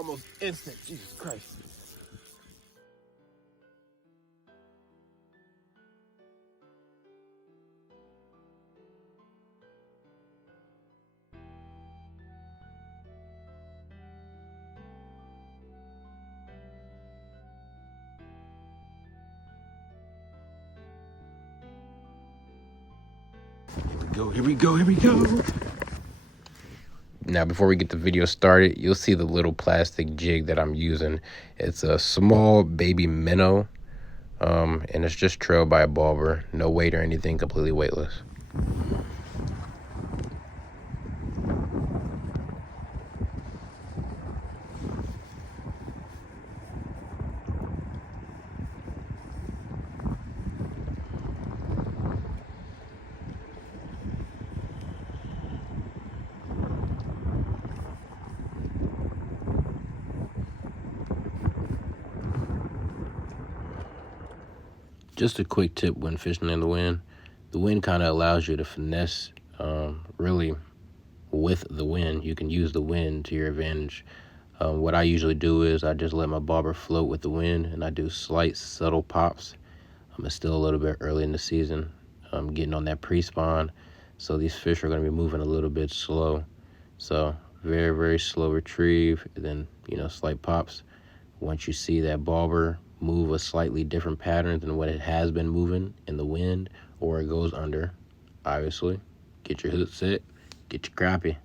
almost instant. Jesus Christ. Here we go. Now, before we get the video started, you'll see the little plastic jig that I'm using. It's a small baby minnow, and it's just trailed by a bobber. No weight or anything, completely weightless. Just a quick tip when fishing in the wind. The wind kind of allows you to finesse really with the wind. You can use the wind to your advantage. What I usually do is I just let my bobber float with the wind, and I do slight, subtle pops. It's still a little bit early in the season. I'm getting on that pre-spawn, so these fish are going to be moving a little bit slow. So very, very slow retrieve, and then, slight pops. Once you see that bobber move a slightly different pattern than what it has been moving in the wind, or it goes under, obviously, get your hook set, get your crappie.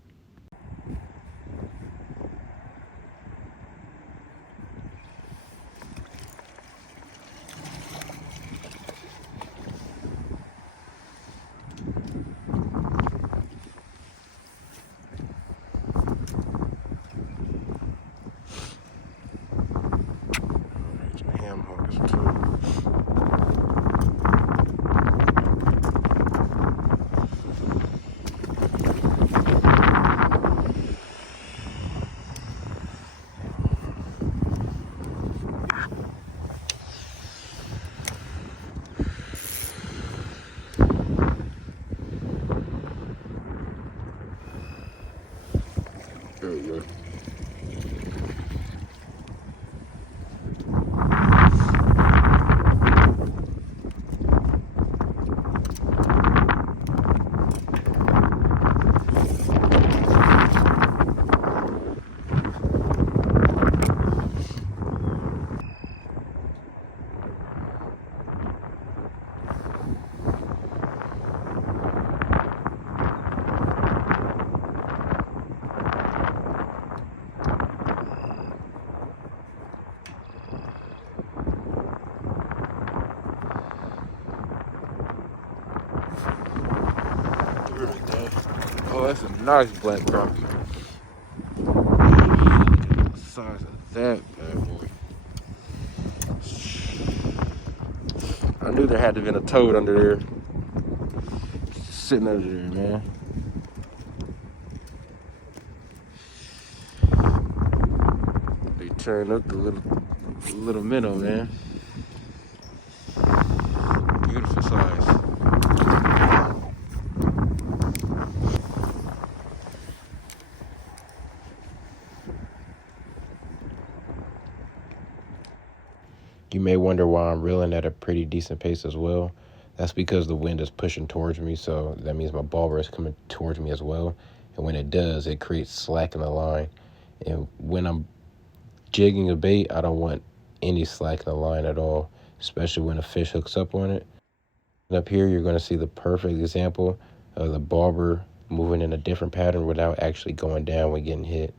There we go. Oh, that's a nice black crappie. Look at the size of that bad boy. I knew there had to have been a toad under there. Just sitting under there, man. They turned up the little minnow, man. Beautiful size. You may wonder why I'm reeling at a pretty decent pace as well. That's because the wind is pushing towards me, so that means my bobber is coming towards me as well. And when it does, it creates slack in the line. And when I'm jigging a bait, I don't want any slack in the line at all, especially when a fish hooks up on it. And up here, you're going to see the perfect example of the bobber moving in a different pattern without actually going down when getting hit.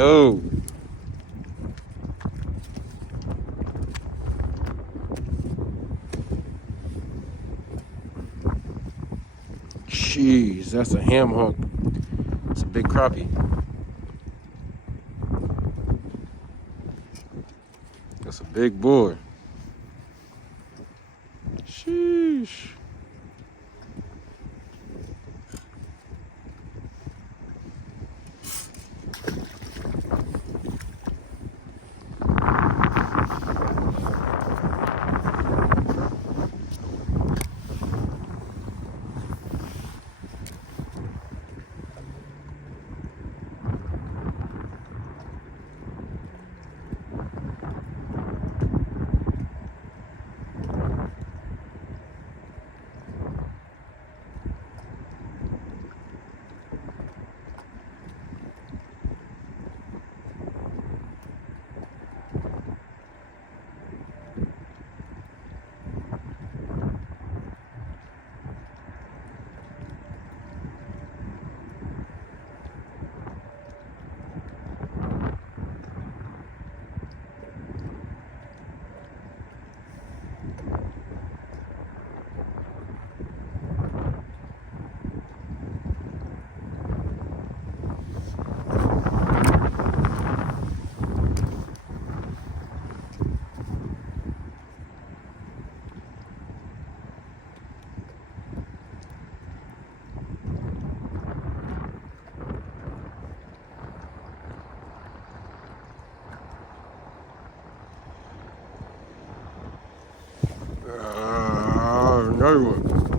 Oh. Jeez, that's a ham hook. It's a big crappie. That's a big boy. Sheesh. Another one.